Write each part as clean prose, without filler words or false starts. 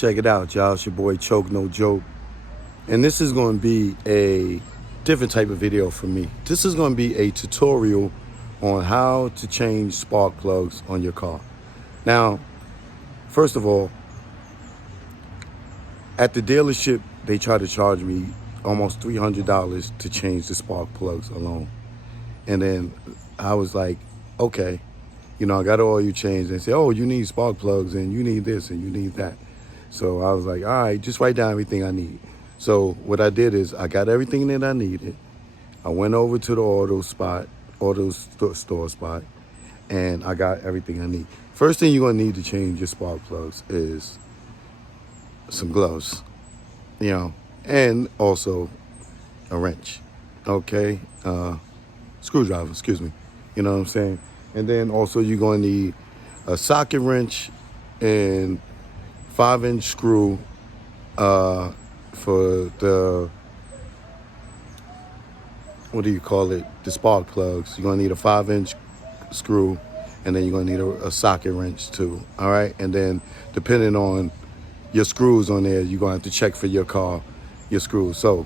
Check it out, y'all. It's your boy Choke No Joke. And this is going to be a different type of video for me. This is going to be a tutorial on how to change spark plugs on your car. Now, first of all, at the dealership, they try to charge me almost $300 to change the spark plugs alone. And then I was like, okay, I got all you changed. They say, oh, you need spark plugs and you need this and you need that. So I was like, all right, just write down everything I need. So what I did is I got everything that I needed. I went over to the auto store spot, and I got everything I need. First thing you're gonna need to change your spark plugs is some gloves, and also a wrench, okay? Screwdriver, excuse me, you know what I'm saying? And then also you're gonna need a socket wrench and 5-inch screw for the, the spark plugs. You're gonna need a 5-inch screw, and then you're gonna need a socket wrench too, all right? And then depending on your screws on there, you're gonna have to check for your car, your screws. So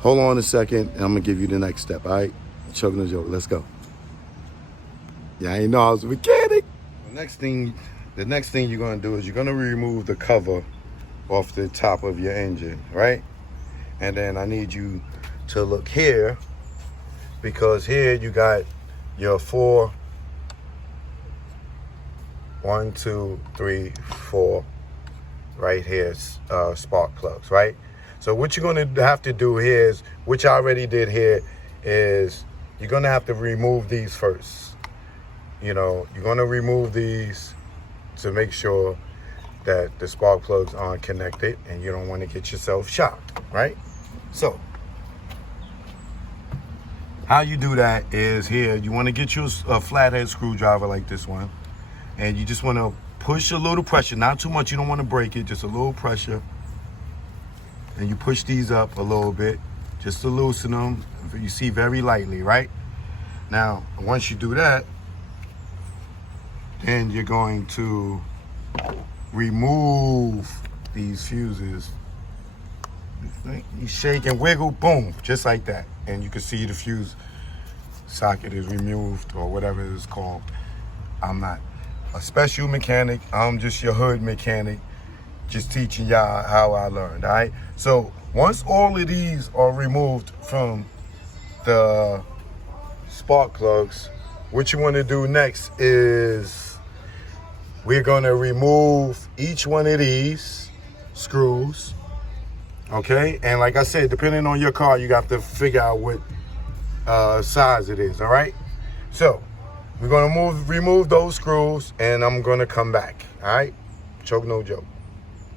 hold on a second, and I'm gonna give you the next step, all right? Choking the joke, let's go. Yeah, I ain't know I was a mechanic. The next thing you're gonna do is you're gonna remove the cover off the top of your engine, right? And then I need you to look here, because here you got your 4 right here, spark plugs, right? So what you're gonna have to do here is, which I already did here, is you're gonna have to remove these first. You're gonna remove these to make sure that the spark plugs aren't connected and you don't want to get yourself shocked, right? So how you do that is, here you want to get you a flathead screwdriver like this one, and you just want to push a little pressure, not too much, you don't want to break it, just a little pressure, and you push these up a little bit just to loosen them. You see, very lightly, right? Now once you do that, then you're going to remove these fuses. You shake and wiggle, boom, just like that. And you can see the fuse socket is removed, or whatever it is called. I'm not a special mechanic. I'm just your hood mechanic, just teaching y'all how I learned, all right? So once all of these are removed from the spark plugs, what you want to do next is we're going to remove each one of these screws, okay? And like I said, depending on your car, you got to figure out what size it is, all right? So we're going to remove those screws, and I'm going to come back, all right? Choke no joke.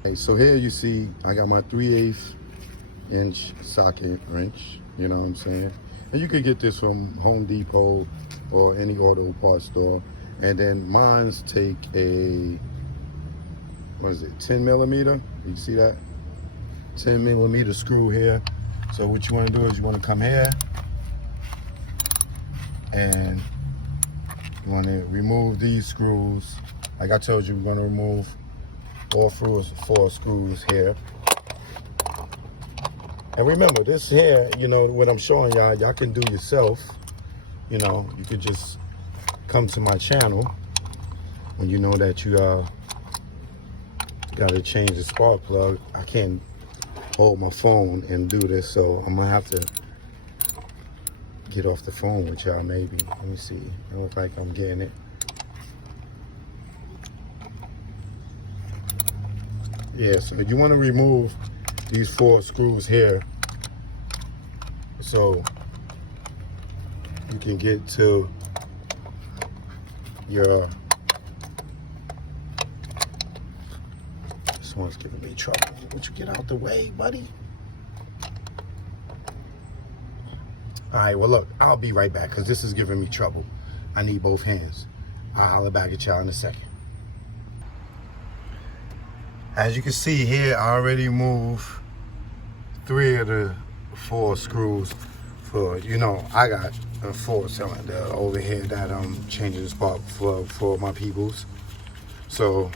Okay, so here you see I got my 3/8-inch socket wrench, you know what I'm saying? And you could get this from Home Depot or any auto parts store. And then mine's take a, 10 millimeter? You see that? 10 millimeter screw here. So what you want to do is you want to come here, and you want to remove these screws. Like I told you, we're going to remove all 4 screws here. And remember, this here, what I'm showing y'all can do yourself. You could just come to my channel when you know that you got to change the spark plug. I can't hold my phone and do this, so I'm gonna have to get off the phone with y'all maybe. Let me see. I don't look like I'm getting it. Yeah, so you want to remove these 4 screws here so you can get to your, this one's giving me trouble. Would you get out the way, buddy? All right, well look, I'll be right back, because this is giving me trouble. I need both hands. I'll holler back at y'all in a second. As you can see here, I already moved 3 of the 4 screws for, I got a 4-cylinder over here that I'm changing the spark plug for my peoples. So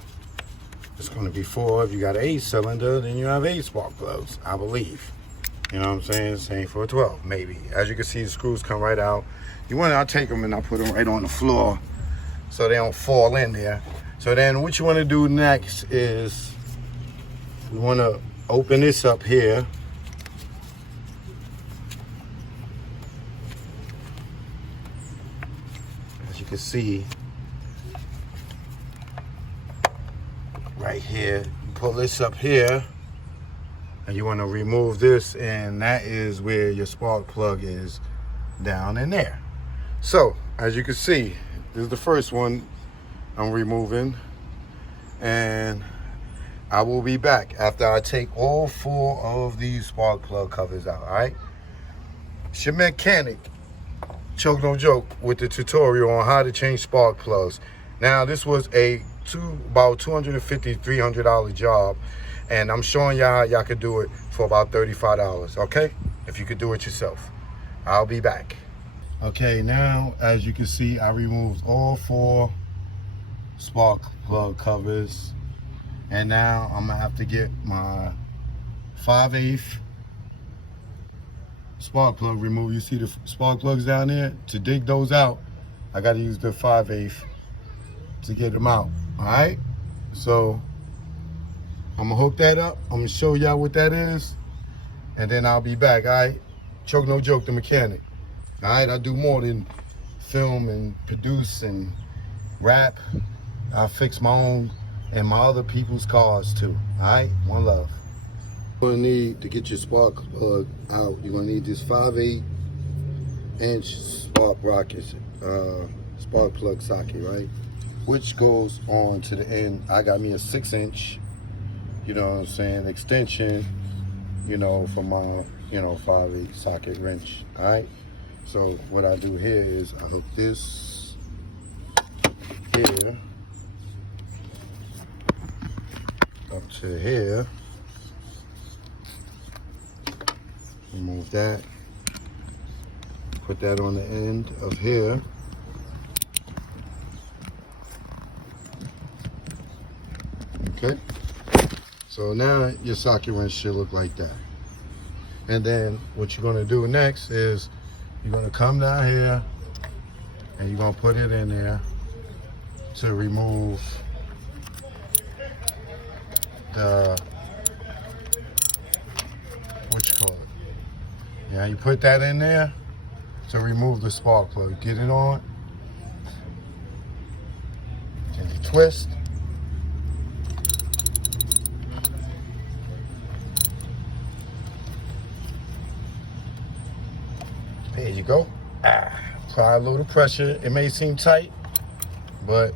It's going to be 4. If you got an 8-cylinder, then you have 8 spark plugs, I believe. You know what I'm saying? Same for a 12, maybe. As you can see, the screws come right out. I'll take them and I'll put them right on the floor so they don't fall in there. So then what you want to do next is we want to open this up here. As you can see, right here, you pull this up here and you want to remove this, and that is where your spark plug is, down in there. So as you can see, this is the first one I'm removing, and I will be back after I take all 4 of these spark plug covers out. All right, it's your mechanic, Choke No Joke, with the tutorial on how to change spark plugs. Now this was about $250, $300 job, and I'm showing y'all how y'all could do it for about $35, okay? If you could do it yourself. I'll be back. Okay, now as you can see, I removed all 4 spark plug covers, and now I'm gonna have to get my 5/8 spark plug removed. You see the spark plugs down there? To dig those out, I gotta use the 5/8 to get them out. All right, so I'm gonna hook that up. I'm gonna show y'all what that is, and then I'll be back. All right, Choke No Joke, the mechanic. All right, I do more than film and produce and rap. I fix my own and my other people's cars too. All right, one love. You're gonna need, to get your spark plug out, you're gonna need this 5/8 inch spark plug socket, right? Which goes on to the end. I got me a 6-inch, you know what I'm saying, extension, you know, for my, 5/8 socket wrench. All right. So what I do here is I hook this here up to here. Remove that. Put that on the end of here. Okay. So now your socket wrench should look like that. And then what you're gonna do next is you're gonna come down here and you're gonna put it in there to remove the, what you call it? Yeah, you put that in there to remove the spark plug. Get it on. Then you twist. There you go. Apply a little pressure. It may seem tight, but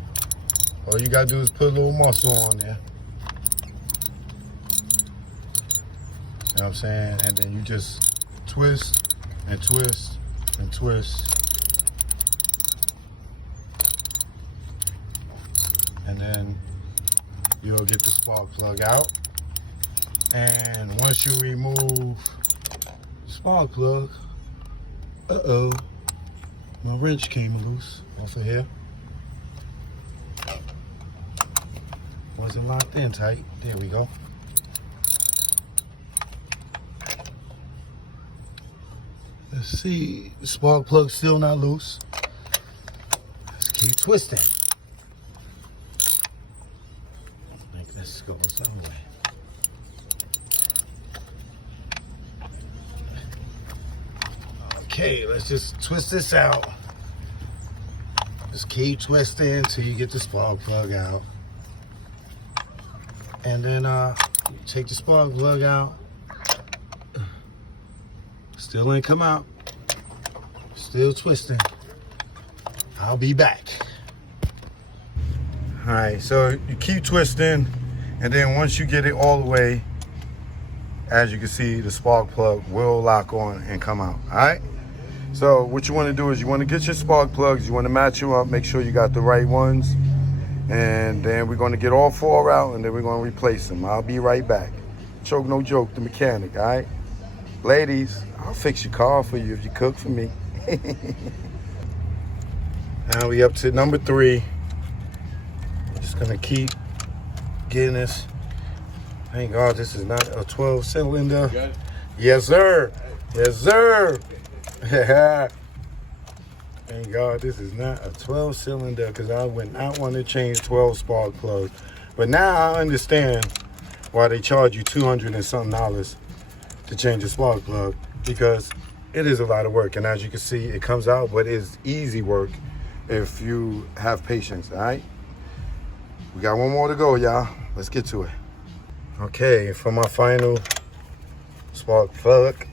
all you gotta do is put a little muscle on there. You know what I'm saying? And then you just twist and twist and twist. And then you'll get the spark plug out. And once you remove the spark plug, uh-oh, my wrench came loose off of here. Wasn't locked in tight. There we go. Let's see, the spark plug's still not loose. Let's keep twisting. I think this goes some way. Okay, let's just twist this out. Just keep twisting until you get the spark plug out. And then you take the spark plug out. Still ain't come out. Still twisting. I'll be back. All right, so you keep twisting, and then once you get it all the way, as you can see, the spark plug will lock on and come out. All right. So what you want to do is you want to get your spark plugs. You want to match them up, make sure you got the right ones. And then we're going to get all 4 out, and then we're going to replace them. I'll be right back. Choke No Joke, the mechanic, all right? Ladies, I'll fix your car for you if you cook for me. Now we up to number 3. We're just going to keep getting this. Thank God this is not a 12 cylinder. Yes, sir. Yes, sir. Thank God this is not a 12 cylinder because I would not want to change 12 spark plugs. But now I understand why they charge you $200 and something to change a spark plug, because it is a lot of work. And as you can see, it comes out, but it's easy work if you have patience, all right? We got one more to go, y'all. Let's get to it. Okay, for my final spark plug,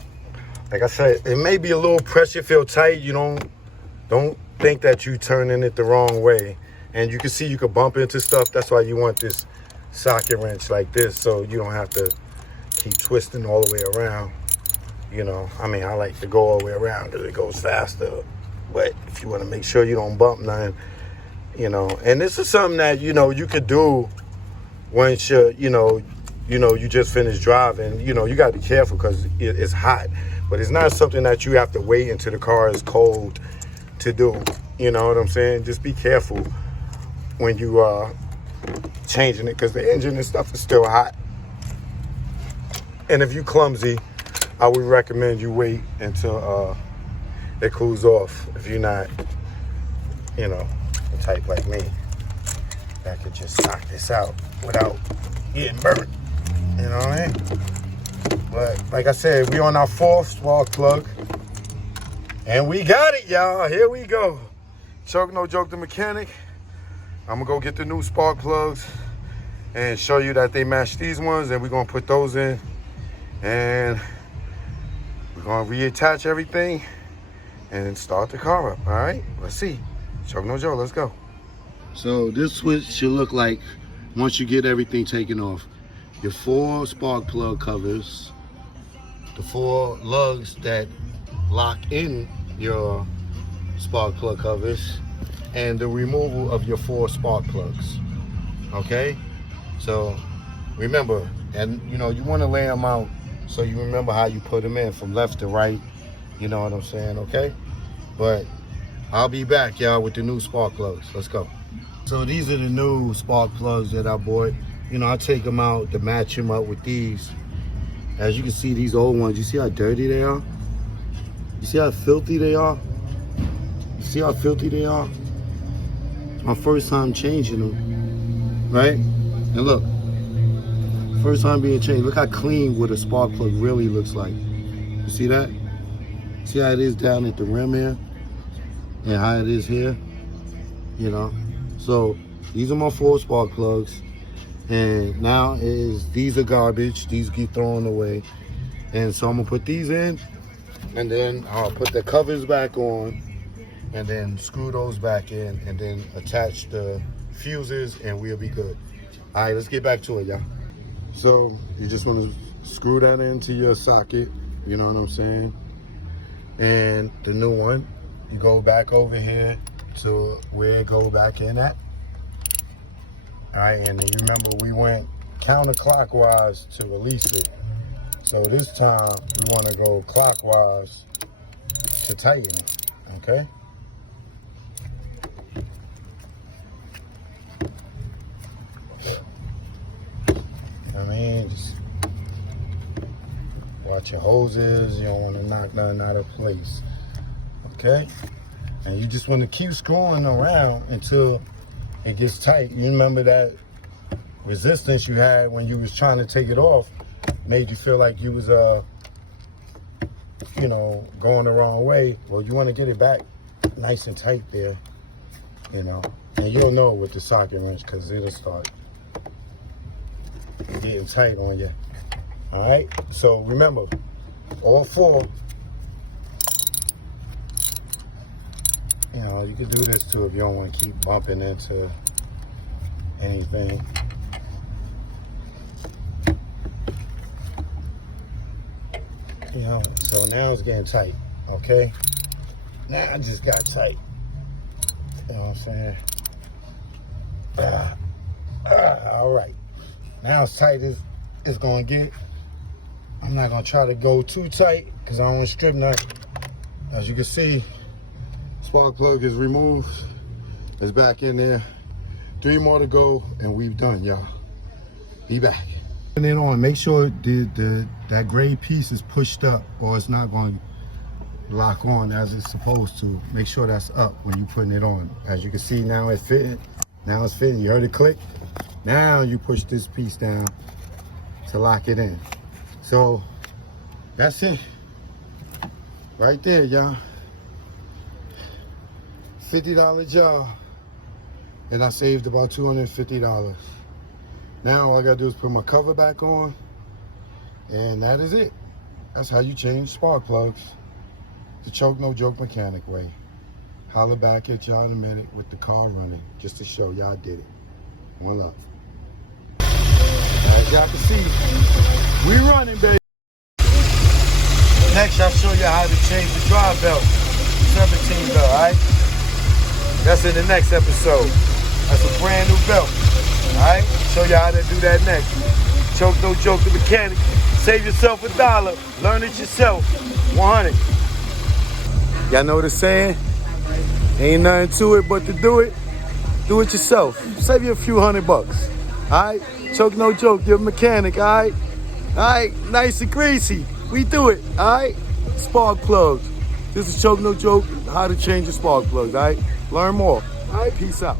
like I said, it may be a little pressure, feel tight. You don't think that you turning it the wrong way. And you can see you could bump into stuff. That's why you want this socket wrench like this, so you don't have to keep twisting all the way around. You know, I mean, I like to go all the way around because it goes faster. But if you want to make sure you don't bump nothing, you know. And this is something that, you could do once you just finished driving. You got to be careful because it's hot. But it's not something that you have to wait until the car is cold to do. You know what I'm saying? Just be careful when you are changing it, because the engine and stuff is still hot. And if you clumsy, I would recommend you wait until it cools off. If you're not, the type like me that could just knock this out without getting burnt. You know what I mean? But like I said, we on our 4th spark plug. And we got it, y'all. Here we go. Chuck, no joke, the mechanic. I'm going to go get the new spark plugs and show you that they match these ones. And we're going to put those in. And we're going to reattach everything and start the car up. All right? Let's see. Chuck, no joke. Let's go. So this switch should look like once you get everything taken off. Your 4 spark plug covers, the 4 lugs that lock in your spark plug covers, and the removal of your 4 spark plugs. Okay? So remember, and you want to lay them out so you remember how you put them in from left to right. You know what I'm saying? Okay? But I'll be back, y'all, with the new spark plugs. Let's go. So these are the new spark plugs that I bought. I take them out to match them up with these. As you can see, these old ones, you see how dirty they are? You see how filthy they are? You see how filthy they are? It's my first time changing them, right? And look, first time being changed. Look how clean what a spark plug really looks like. You see that? See how it is down at the rim here? And how it is here? So these are my 4 spark plugs. And now these are garbage. These get thrown away. And so I'm gonna put these in, and then I'll put the covers back on, and then screw those back in, and then attach the fuses, and we'll be good. All right, let's get back to it, y'all. So you just want to screw that into your socket, you know what I'm saying? And the new one, you go back over here to where it go back in at. All right, and then you remember we went counterclockwise to release it. So this time we want to go clockwise to tighten it, okay? Just watch your hoses. You don't want to knock nothing out of place, okay? And you just want to keep screwing around until it gets tight. You remember that resistance you had when you was trying to take it off made you feel like you was going the wrong way. Well, you want to get it back nice and tight there, and you'll know with the socket wrench because it'll start getting tight on you. All right, so remember, all 4. You can do this too if you don't want to keep bumping into anything. So now it's getting tight, okay? Now I just got tight. You know what I'm saying? All right. Now as tight as it's gonna get. I'm not gonna try to go too tight because I don't want to strip nothing. As you can see, spark plug is removed. It's back in there. 3 more to go and we've done, y'all. Be back. Putting it on, make sure that gray piece is pushed up or it's not going to lock on as it's supposed to. Make sure that's up when you're putting it on. As you can see, now it's fitting. Now it's fitting. You heard it click? Now you push this piece down to lock it in. So that's it. Right there, y'all. $50 job. And I saved about $250. Now all I gotta do is put my cover back on, and that is it. That's how you change spark plugs the choke no joke mechanic way. Holler back at y'all in a minute with the car running, just to show y'all did it. One love. As y'all can see, we running, baby. Next, I'll show you how to change the drive belt, 17 belt, all right? That's in the next episode. That's a brand new belt, all right? Show you how to do that next. Choke no joke the mechanic. Save yourself $1. Learn it yourself. 100. Y'all know what I'm saying? Ain't nothing to it but to do it yourself. Save you a few $100. All right? Choke no joke, you're a mechanic, all right? All right? Nice and greasy. We do it, all right? Spark plugs. This is Choke no joke, how to change your spark plugs, all right? Learn more. All right? Peace out.